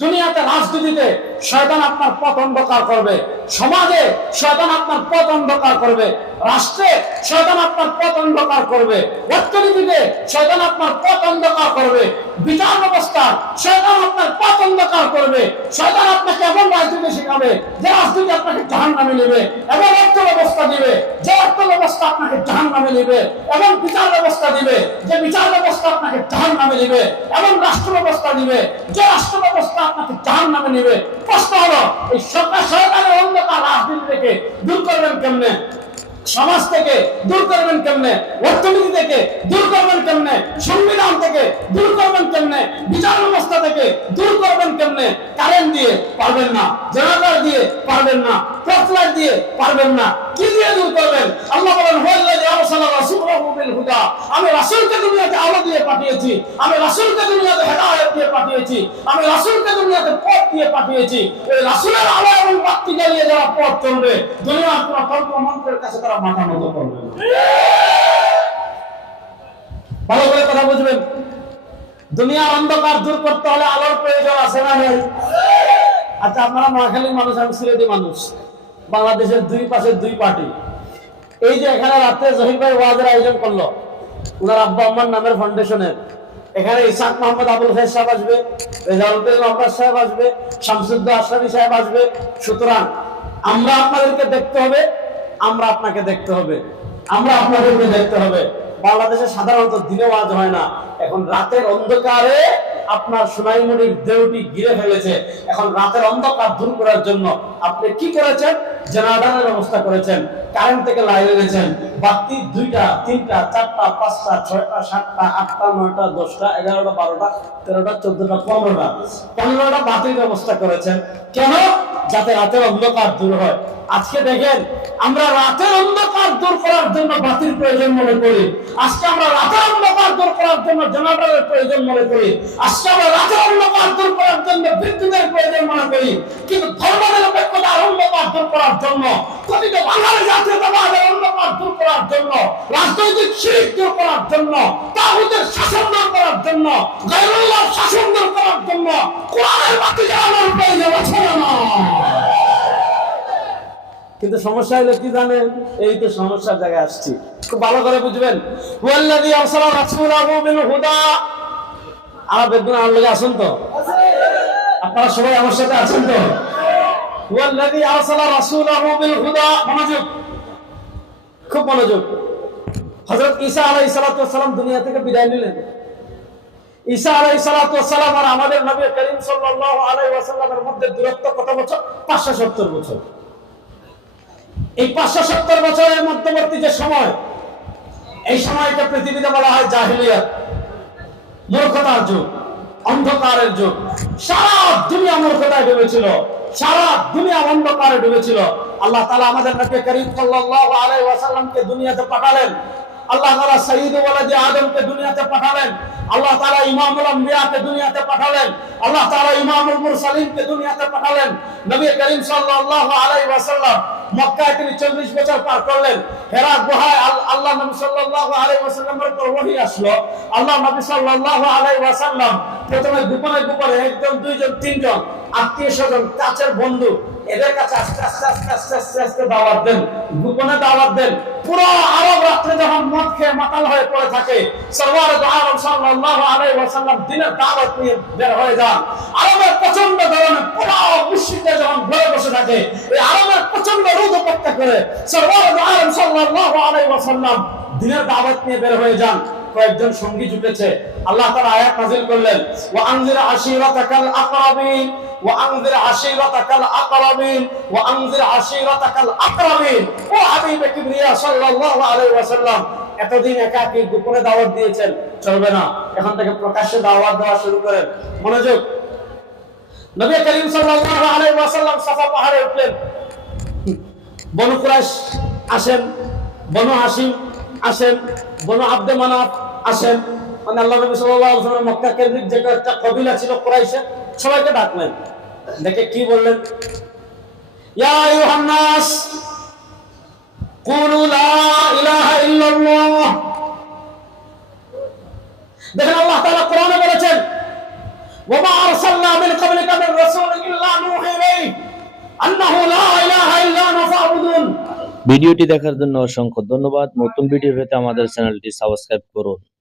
দুনিয়াতে রাজনীতিতে শয়তান আপনার পথ অন্ধকার করবে, সমাজে শয়তান আপনার পথ অন্ধকার করবে, রাষ্ট্রে শয়তান আপনার পথ অন্ধকার করবে, অর্থনীতিতে শয়তান আপনার পথ অন্ধকার করবে, বিচার ব্যবস্থা শয়তান আপনার পথ অন্ধকার করবে। শয়তান আপনাকে এমন রাজনীতি শেখাবে যে রাজনীতি আপনাকে জাহান্নামে নেবে, এবং অর্থ ব্যবস্থা দিবে যে অর্থ ব্যবস্থা আপনাকে জাহান্নামে নেবে, এবং বিচার ব্যবস্থা দিবে যে বিচার ব্যবস্থা আপনাকে জাহান্নামে নেবে, এবং রাষ্ট্র ব্যবস্থা দিবে যে রাষ্ট্র ব্যবস্থা আপনাকে জাহান্নামে নেবে। প্রশ্ন হলো, এই শয়তানের অন্ধকার রাজনীতি থেকে দূর করবেন কেমনে? সমাজ থেকে দূর করবেন কেমনে? অর্থনীতি থেকে দূর করবেন কেমনে? সংবিধান থেকে দূর করবেন কেমনে? বিচার ব্যবস্থা থেকে দূর করবেন কেমনে? কারেন্ট দিয়ে পারবেন না, জেনারেটর দিয়ে পারবেন না, টর্চলাইট দিয়ে পারবেন না, কি দিয়ে দূর করবেন? আল্লাহ বলেন, হুয়াল্লাযী আরসালা রাসূলাহু বিল হুদা, আমি রাসূলকে দুনিয়াতে আলো দিয়ে পাঠিয়েছি, আমি রাসূলকে দুনিয়াতে হেদায়েত দিয়ে পাঠিয়েছি, আমি রাসূলকে দুনিয়াতে পথ দিয়ে পাঠিয়েছি। এই রাসূলের আলো এবং বাতি জ্বালিয়ে যারা পথ চলবে, দুনিয়ার কোনো তন্ত্র মন্ত্রের কাছে তারা মাথা নত করবে না। ভালো করে কথা বুঝবেন, দুনিয়ার অন্ধকার দূর করতে হলে আলোর প্রয়োজন আছে না নেই? আচ্ছা, আপনারা নোয়াখালীর মানুষ, আমি সিলেটি মানুষ, বাংলাদেশের দুই পাশে দুই পার্টি। এই যে এখানে রাতে জহির ভাই ওয়াজের আয়োজন করলো উনার আব্বা আম্মার নামের ফাউন্ডেশনের, এখানে ইসাক মোহাম্মদ আবুল খায়ের সাহেব আসবে, রেজাউল করিম আব্বাস সাহেব আসবে, শামসুদ্দোল্লা আশরাফি সাহেব আসবে। সুতরাং আমরা আপনাদেরকে দেখতে হবে, আমরা আপনাকে দেখতে হবে, আমরা আপনাদেরকে দেখতে হবে। বাংলাদেশে সাধারণত দিনে ওয়াজ হয় না, এখন রাতের অন্ধকারে আপনার সোনাইমুড়ির দেউটি ঘিরে ফেলেছে। এখন রাতের অন্ধকার দূর করার জন্য আপনি কি করেছেন? জেনারেটরের ব্যবস্থা করেছেন, কারেন্ট থেকে লাইন এনেছেন, বাতি 2টা 3টা 4টা 5টা 6টা 7টা 8টা 9টা 10টা 11টা 12টা 13টা 14টা 15টা বাতির ব্যবস্থা করেছেন। কেন? যাতে রাতের অন্ধকার দূর হয়। আজকে দেখেন, আমরা রাতের অন্ধকার দূর করার জন্য বাতির প্রয়োজন মনে করি, আজকে আমরা রাতের অন্ধকার দূর করার জন্য জেনারেটরের প্রয়োজন মনে করি, আজকে আমরা রাতের অন্ধকার দূর করার জন্য বিদ্যুতের প্রয়োজন মনে করি। কিন্তু ধর্মনিরপেক্ষতার অন্ধকার দূর করার জন্য, কথিত বাঙালি জাতীয়তাবাদের অন্ধকার দূর করার জন্য, রাজনৈতিক শিরক দূর করার জন্য, তাগুতের শাসন দূর করার জন্য, গায়রুল্লাহর শাসন দূর করার জন্য কোরআনের বাতি জ্বালানোর প্রয়োজন আছে না? কিন্তু সমস্যা হলো কি জানেন? এই তো সমস্যার জায়গায় আসছি, খুব ভালো করে বুঝবেন। হুয়াল্লাযী আরসালা রাসূলাহু বিল হুদা, আর বেদনা আমার লগে আছেন তো? আপনারা সবাই আমার সাথে আছেন তো? হুয়াল্লাযী আরসালা রাসূলাহু বিল হুদা, মনোযোগ, খুব মনোযোগ। হযরত ঈসা আলাইহিস সালাতু ওয়াস সালাম দুনিয়া থেকে বিদায় নিলেন। ঈসা আলাইহিস সালাতু ওয়াস সালাম আর আমাদের নবী করিম সাল্লাল্লাহু আলাইহি ওয়াসাল্লামের মধ্যে দূরত্ব কত বছর? 570 বছর। এই 570 বছরের মধ্যবর্তী যে সময়, এই সময়কে পৃথিবীতে বলা হয় জাহেলিয়াত, মূর্খতার যুগ, অন্ধকারের যুগ। সারা দুনিয়া মূর্খতায় ডুবেছিল, সারা দুনিয়া অন্ধকারে ডুবেছিল। আল্লাহ তাআলা আমাদের নবী করিম সাল্লাল্লাহু আলাইহি ওয়াসাল্লামকে দুনিয়াতে পাঠালেন। আল্লাহ তাআলা সাইয়্যিদু ওয়ালাদি আদমকে দুনিয়াতে পাঠালেন। আল্লাহ তাআলা ইমামুল আম্বিয়াকে দুনিয়াতে পাঠালেন। আল্লাহ তাআলা ইমামুল মুরসালিনকে দুনিয়াতে পাঠালেন। নবী করিম সাল্লাল্লাহু আলাইহি ওয়াসাল্লাম মক্কায় তিনি 40 বছর পার করলেন। হেরা গুহায় আল্লাহ নবী সাল্লাল্লাহু আলাইহি ওয়াসাল্লামের উপর ওহী আসলো। আল্লাহ নবী সাল্লাল্লাহু আলাইহি ওয়াসাল্লাম প্রথমে গোপনে গোপনে একজন, দুইজন, তিনজন আত্মীয়-স্বজন, কাছের বন্ধু, এদের কাছে আস্তে আস্তে দাওয়াত দেন, গোপনে দাওয়াত দেন। পুরো আরব রাত্রে যখন মদ খেয়ে মাতাল হয়ে পড়ে থাকে, সরওয়ার আলম সাল্লাল্লাহু আলাইহি ওয়াসাল্লাম দিনের দাওয়াত নিয়ে বের হয়ে যান। আরবের প্রচন্ড ধরনের পুরো মুশরিকরা যখন ঘরে বসে থাকে, এই আরবের প্রচন্ড রোদ উপেক্ষা করে সরওয়ার আলম সাল্লাল্লাহু আলাইহি ওয়াসাল্লাম দিনের দাওয়াত নিয়ে বের হয়ে যান। কয়েকজন সঙ্গী জুটেছে। আল্লাহ তাআলা আয়াত নাযিল করলেন, ওয়া আনজির আশীরাতাকাল আকরাবিন, ওয়া আনজির আশীরাতাকাল আকরাবিন, ওয়া আনজির আশীরাতাকাল আকরাবিন। ও হাবিবে কিবরিয়া সাল্লাল্লাহু আলাইহি ওয়াসাল্লাম, এতদিন একাকী গোপনে দাওয়াত দিয়েছেন, চলবে না, এখন থেকে প্রকাশ্যে দাওয়াত দেওয়া শুরু করেন। মনোযোগ। নবী করিম সাল্লাল্লাহু আলাইহি ওয়াসাল্লাম সাফা পাহাড়ে উঠলেন। বনু কুরাইশ আসেন, বনু হাশিম আসেন, বনু আব্দে মানাফ আসেন, মানে আল্লাহ নবী সাল্লাল্লাহু আলাইহি ওয়াসাল্লাম মক্কা কেন্দ্রিক যে একটা কবিলা ছিল কুরাইশের, সবাইকে ডাকলেন। দেখে কি বললেন? ইয়া আইয়ুহান নাস কুলু লা ইলাহা ইল্লাল্লাহ। দেখেন আল্লাহ তাআলা কোরআনে বলেছেন, ওয়া মা আরসালনা মিন ক্বাবলিকা মির ভিডিওটি দেখার জন্য অসংখ্য ধন্যবাদ। নতুন ভিডিও পেতে আমাদের চ্যানেলটি সাবস্ক্রাইব করুন।